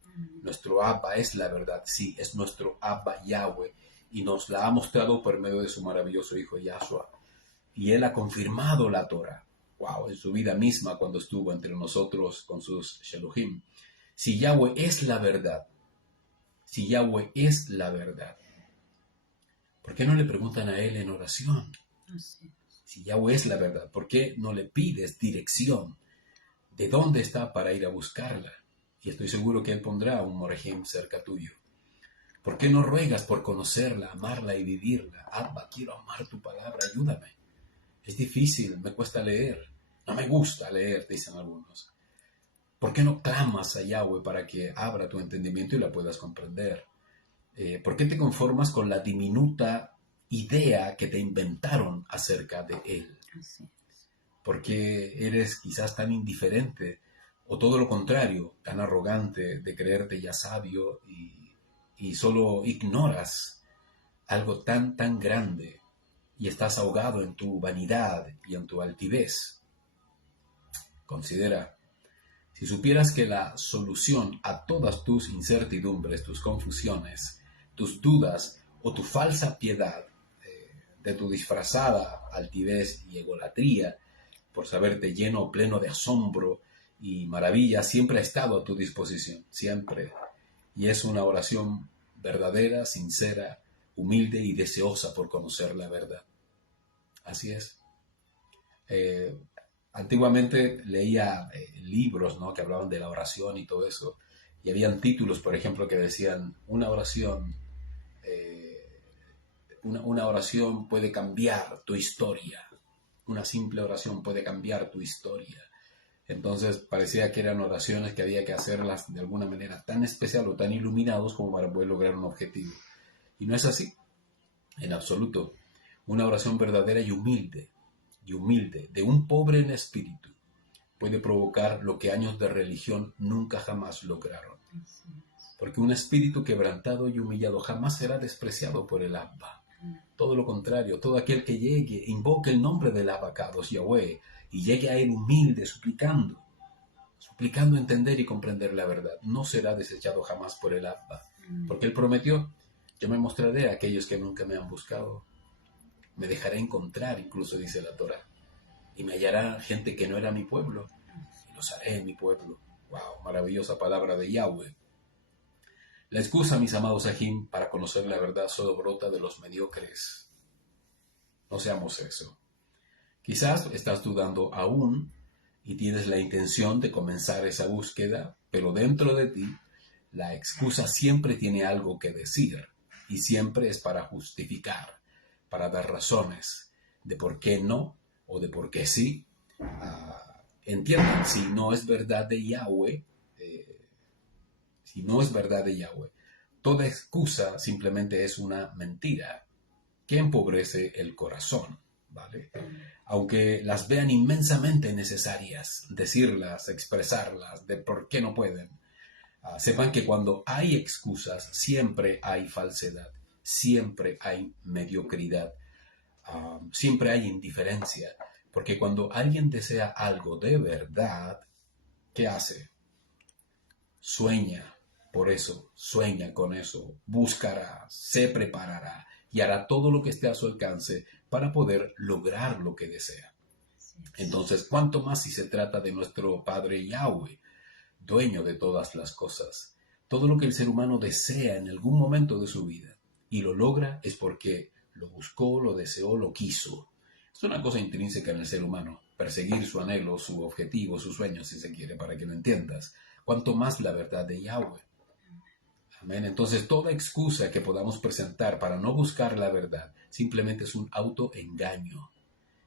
Nuestro Abba es la verdad, sí, es nuestro Abba Yahweh, y nos la ha mostrado por medio de su maravilloso Hijo Yahshua. Y Él ha confirmado la Torah, wow, en su vida misma cuando estuvo entre nosotros con sus Shelohim. Si Yahweh es la verdad, si Yahweh es la verdad, ¿por qué no le preguntan a Él en oración? Si Yahweh es la verdad, ¿por qué no le pides dirección? ¿De dónde está para ir a buscarla? Y estoy seguro que Él pondrá un Morehim cerca tuyo. ¿Por qué no ruegas por conocerla, amarla y vivirla? Abba, quiero amar tu palabra, ayúdame. Es difícil, me cuesta leer. No me gusta leer, dicen algunos. ¿Por qué no clamas a Yahweh para que abra tu entendimiento y la puedas comprender? ¿Por qué te conformas con la diminuta idea que te inventaron acerca de Él? ¿Por qué eres quizás tan indiferente o todo lo contrario, tan arrogante de creerte ya sabio y solo ignoras algo tan grande y estás ahogado en tu vanidad y en tu altivez. Considera, si supieras que la solución a todas tus incertidumbres, tus confusiones, tus dudas o tu falsa piedad, de tu disfrazada altivez y egolatría, por saberte lleno o pleno de asombro y maravilla, siempre ha estado a tu disposición, siempre. Y es una oración verdadera, sincera, humilde y deseosa por conocer la verdad. Así es. Antiguamente leía libros, ¿no?, que hablaban de la oración y todo eso, y habían títulos, por ejemplo, que decían una oración puede cambiar tu historia, una simple oración puede cambiar tu historia. Entonces parecía que eran oraciones que había que hacerlas de alguna manera tan especial o tan iluminados como para poder lograr un objetivo. Y no es así, en absoluto. Una oración verdadera y humilde, de un pobre en espíritu, puede provocar lo que años de religión nunca jamás lograron. Porque un espíritu quebrantado y humillado jamás será despreciado por el Abba. Todo lo contrario, todo aquel que llegue, invoque el nombre del Abacados, Yahweh, y llegue a él humilde, suplicando entender y comprender la verdad, no será desechado jamás por el Abba. Porque él prometió, yo me mostraré a aquellos que nunca me han buscado. Me dejaré encontrar, incluso dice la Torah, y me hallará gente que no era mi pueblo, y los haré mi pueblo. Wow, maravillosa palabra de Yahweh. La excusa, mis amados Sahim, para conocer la verdad solo brota de los mediocres. No seamos eso. Quizás estás dudando aún y tienes la intención de comenzar esa búsqueda, pero dentro de ti la excusa siempre tiene algo que decir y siempre es para justificar, para dar razones de por qué no o de por qué sí. Entiendan, si no es verdad de Yahweh, toda excusa simplemente es una mentira que empobrece el corazón, ¿vale? Aunque las vean inmensamente necesarias, decirlas, expresarlas, de por qué no pueden, sepan que cuando hay excusas siempre hay falsedad, siempre hay mediocridad, siempre hay indiferencia, porque cuando alguien desea algo de verdad, ¿qué hace? Sueña por eso, sueña con eso, buscará, se preparará y hará todo lo que esté a su alcance para poder lograr lo que desea. Entonces, ¿cuánto más si se trata de nuestro Padre Yahweh, dueño de todas las cosas? Todo lo que el ser humano desea en algún momento de su vida y lo logra es porque lo buscó, lo deseó, lo quiso. Es una cosa intrínseca en el ser humano, perseguir su anhelo, su objetivo, su sueño, si se quiere, para que lo entiendas. Cuanto más la verdad de Yahweh. Amén. Entonces, toda excusa que podamos presentar para no buscar la verdad simplemente es un autoengaño.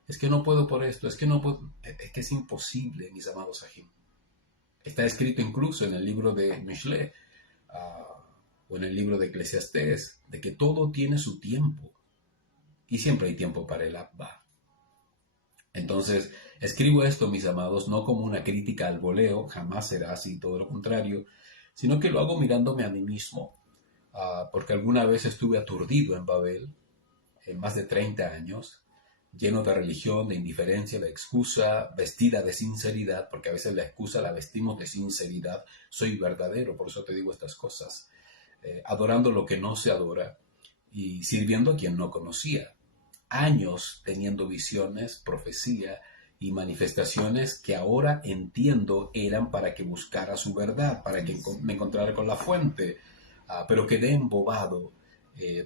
Es que no puedo por esto, es que no puedo, es que es imposible, mis amados Sahim. Está escrito incluso en el libro de Mishle, o en el libro de Eclesiastés, de que todo tiene su tiempo y siempre hay tiempo para el Abba. Entonces, escribo esto, mis amados, no como una crítica al voleo, jamás será así, todo lo contrario, sino que lo hago mirándome a mí mismo, porque alguna vez estuve aturdido en Babel, en más de 30 años, lleno de religión, de indiferencia, de excusa, vestida de sinceridad, porque a veces la excusa la vestimos de sinceridad, soy verdadero, por eso te digo estas cosas, adorando lo que no se adora y sirviendo a quien no conocía. Años teniendo visiones, profecía y manifestaciones que ahora entiendo eran para que buscara su verdad, para que me encontrara con la fuente, pero quedé embobado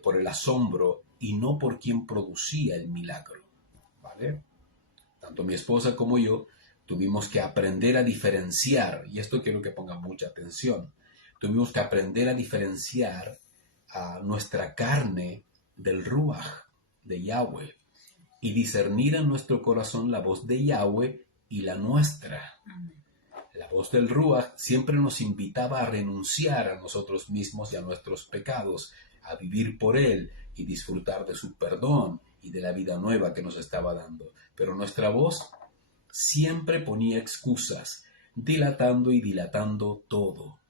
por el asombro y no por quien producía el milagro, ¿vale? Tanto mi esposa como yo tuvimos que aprender a diferenciar, y esto quiero que pongan mucha atención, tuvimos que aprender a diferenciar a nuestra carne del Ruach, de Yahweh, y discernir en nuestro corazón la voz de Yahweh y la nuestra. La voz del Ruach siempre nos invitaba a renunciar a nosotros mismos y a nuestros pecados, a vivir por Él y disfrutar de su perdón y de la vida nueva que nos estaba dando. Pero nuestra voz siempre ponía excusas, dilatando y dilatando todo.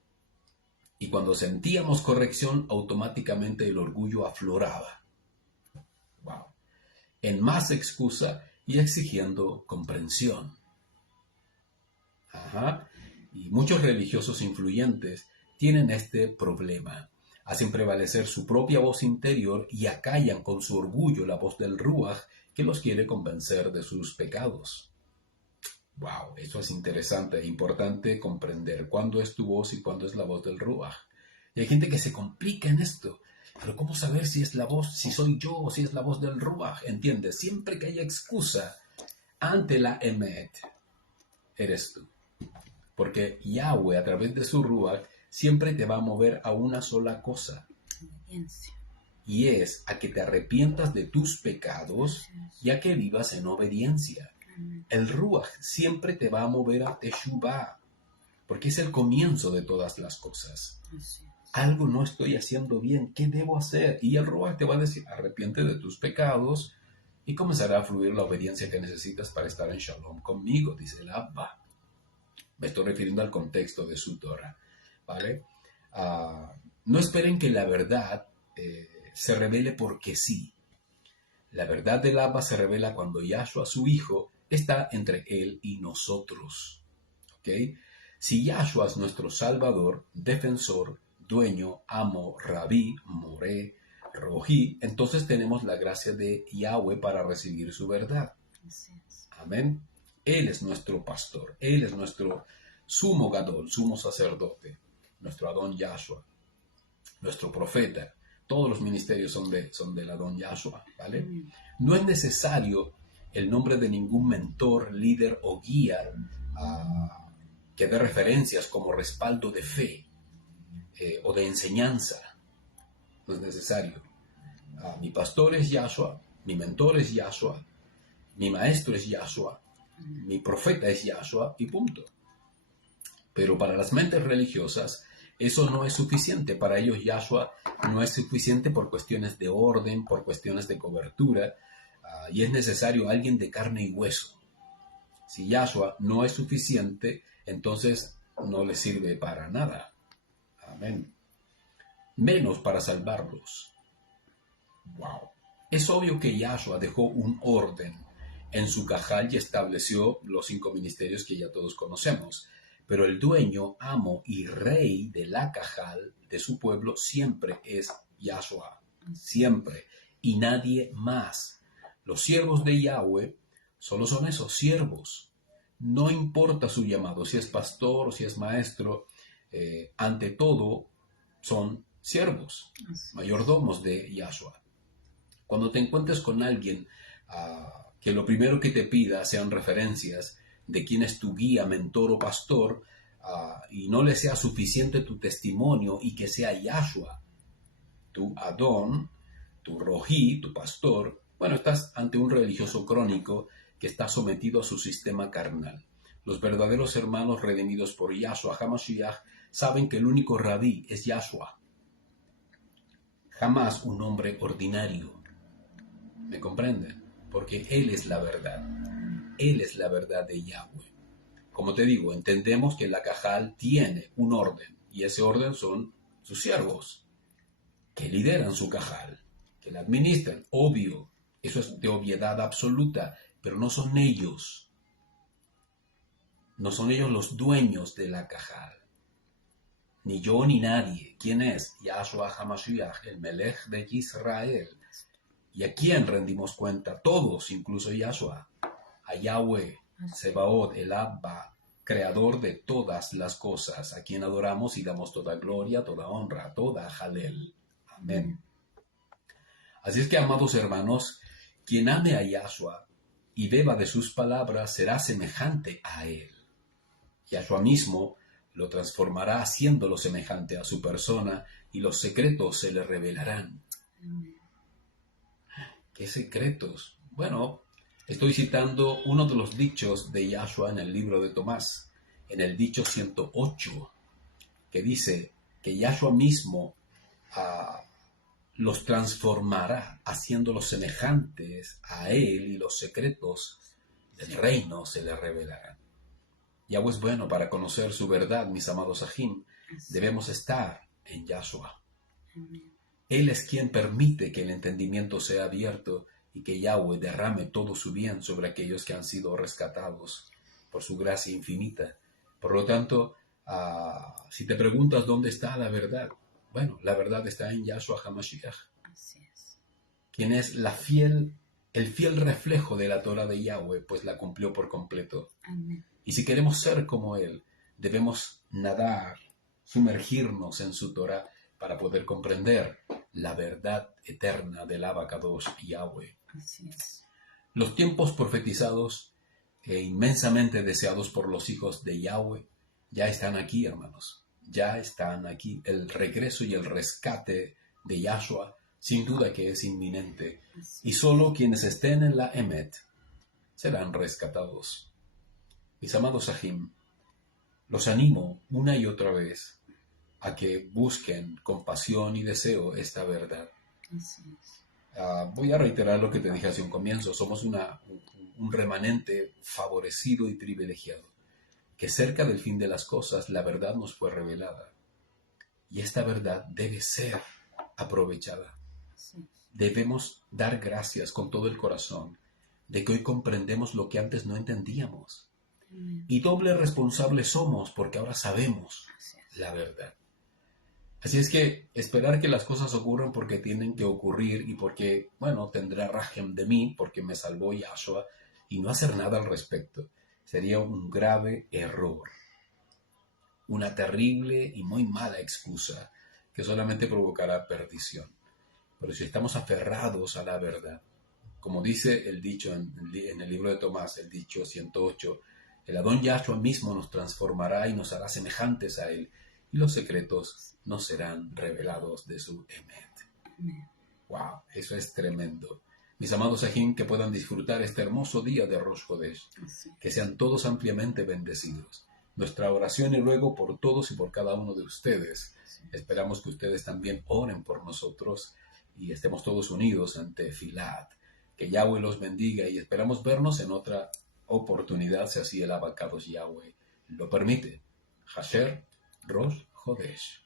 Y cuando sentíamos corrección, automáticamente el orgullo afloraba. Wow. En más excusa y exigiendo comprensión. Ajá. Y muchos religiosos influyentes tienen este problema. Hacen prevalecer su propia voz interior y acallan con su orgullo la voz del Ruach que los quiere convencer de sus pecados. Wow, eso es interesante e importante comprender cuándo es tu voz y cuándo es la voz del Ruach. Y hay gente que se complica en esto. Pero ¿cómo saber si es la voz, si soy yo o si es la voz del Ruach? ¿Entiendes? Siempre que haya excusa ante la Emet, eres tú. Porque Yahweh, a través de su Ruach, siempre te va a mover a una sola cosa. Obediencia. Y es a que te arrepientas de tus pecados y a que vivas en obediencia. El Ruach siempre te va a mover a Teshuvah, porque es el comienzo de todas las cosas. Algo no estoy haciendo bien, ¿qué debo hacer? Y el Ruach te va a decir, arrepiente de tus pecados y comenzará a fluir la obediencia que necesitas para estar en Shalom conmigo, dice el Abba. Me estoy refiriendo al contexto de su Torah, ¿vale? No esperen que la verdad se revele porque sí. La verdad del Abba se revela cuando Yahshua, su Hijo, está entre Él y nosotros. ¿Ok? Si Yahshua es nuestro Salvador, defensor, dueño, amo, rabí, moré, rojí, entonces tenemos la gracia de Yahweh para recibir su verdad. Amén. Él es nuestro pastor, Él es nuestro sumo gadol, sumo sacerdote, nuestro Adón Yahshua, nuestro profeta. Todos los ministerios son del Adón Yahshua, ¿vale? No es necesario el nombre de ningún mentor, líder o guía que dé referencias como respaldo de fe o de enseñanza. No es necesario. Mi pastor es Yahshua, mi mentor es Yahshua, mi maestro es Yahshua, mi profeta es Yahshua y punto. Pero para las mentes religiosas eso no es suficiente. Para ellos Yahshua no es suficiente por cuestiones de orden, por cuestiones de cobertura, y es necesario alguien de carne y hueso. Si Yahshua no es suficiente, entonces no le sirve para nada. Amén. Menos para salvarlos. Wow. Es obvio que Yahshua dejó un orden en su cajal y estableció los 5 ministerios que ya todos conocemos. Pero el dueño, amo y rey de la cajal de su pueblo siempre es Yahshua. Siempre. Y nadie más. Los siervos de Yahweh solo son esos siervos. No importa su llamado, si es pastor o si es maestro, ante todo son siervos, mayordomos de Yahshua. Cuando te encuentres con alguien que lo primero que te pida sean referencias de quién es tu guía, mentor o pastor, y no le sea suficiente tu testimonio y que sea Yahshua, tu Adón, tu Rojí, tu pastor, bueno, estás ante un religioso crónico que está sometido a su sistema carnal. Los verdaderos hermanos redimidos por Yahshua HaMashiach saben que el único rabí es Yahshua. Jamás un hombre ordinario. ¿Me comprenden? Porque Él es la verdad. Él es la verdad de Yahweh. Como te digo, entendemos que la cajal tiene un orden, y ese orden son sus siervos, que lideran su cajal, que la administran. Obvio, eso es de obviedad absoluta, pero no son ellos. No son ellos los dueños de la cajal. Ni yo ni nadie. ¿Quién es? Yahshua HaMashiach, el Melech de Israel. ¿Y a quién rendimos cuenta? Todos, incluso Yahshua. A Yahweh, Sebaot, el Abba, creador de todas las cosas, a quien adoramos y damos toda gloria, toda honra, toda Jalel. Amén. Así es que, amados hermanos, quien ame a Yahshua y beba de sus palabras será semejante a él. Yahshua mismo lo transformará haciéndolo semejante a su persona y los secretos se le revelarán. ¿Qué secretos? Bueno, estoy citando uno de los dichos de Yahshua en el libro de Tomás, en el dicho 108, que dice que Yahshua mismo los transformará, haciéndolos semejantes a él y los secretos del reino se le revelarán. Yahweh es bueno para conocer su verdad, mis amados Ajim. Debemos estar en Yahshua. Amén. Él es quien permite que el entendimiento sea abierto y que Yahweh derrame todo su bien sobre aquellos que han sido rescatados por su gracia infinita. Por lo tanto, si te preguntas dónde está la verdad, bueno, la verdad está en Yahshua HaMashiach, Así es. quien es el fiel reflejo de la Torah de Yahweh, pues la cumplió por completo. Amén. Y si queremos ser como Él, debemos nadar, sumergirnos en su Torah para poder comprender la verdad eterna del Abacados Yahweh. Así es. Los tiempos profetizados e inmensamente deseados por los hijos de Yahweh ya están aquí, hermanos. Ya están aquí. El regreso y el rescate de Yahshua sin duda que es inminente. Así Y solo quienes estén en la Emet serán rescatados. Mis amados Sahim, los animo una y otra vez a que busquen con pasión y deseo esta verdad. Así es. Voy a reiterar lo que te dije hace un comienzo. Somos un remanente favorecido y privilegiado, que cerca del fin de las cosas la verdad nos fue revelada. Y esta verdad debe ser aprovechada. Así es. Debemos dar gracias con todo el corazón de que hoy comprendemos lo que antes no entendíamos. Amén. Y doble responsables somos porque ahora sabemos Así es. la verdad. Así es que esperar que las cosas ocurran porque tienen que ocurrir y porque, bueno, tendrá rajem de mí porque me salvó Yahshua y no hacer nada al respecto sería un grave error. Una terrible y muy mala excusa que solamente provocará perdición. Pero si estamos aferrados a la verdad, como dice el dicho en el libro de Tomás, el dicho 108, el Adón Yahshua mismo nos transformará y nos hará semejantes a él, y los secretos nos serán revelados de su Emet. Amén. ¡Wow! Eso es tremendo. Mis amados Sahim, que puedan disfrutar este hermoso día de Rosh Chodesh, Así es. que sean todos ampliamente bendecidos. Nuestra oración y ruego por todos y por cada uno de ustedes. Esperamos que ustedes también oren por nosotros y estemos todos unidos ante Filat. Que Yahweh los bendiga y esperamos vernos en otra oportunidad, si así el Abacados Yahweh lo permite. Hasher Rosh Chodesh.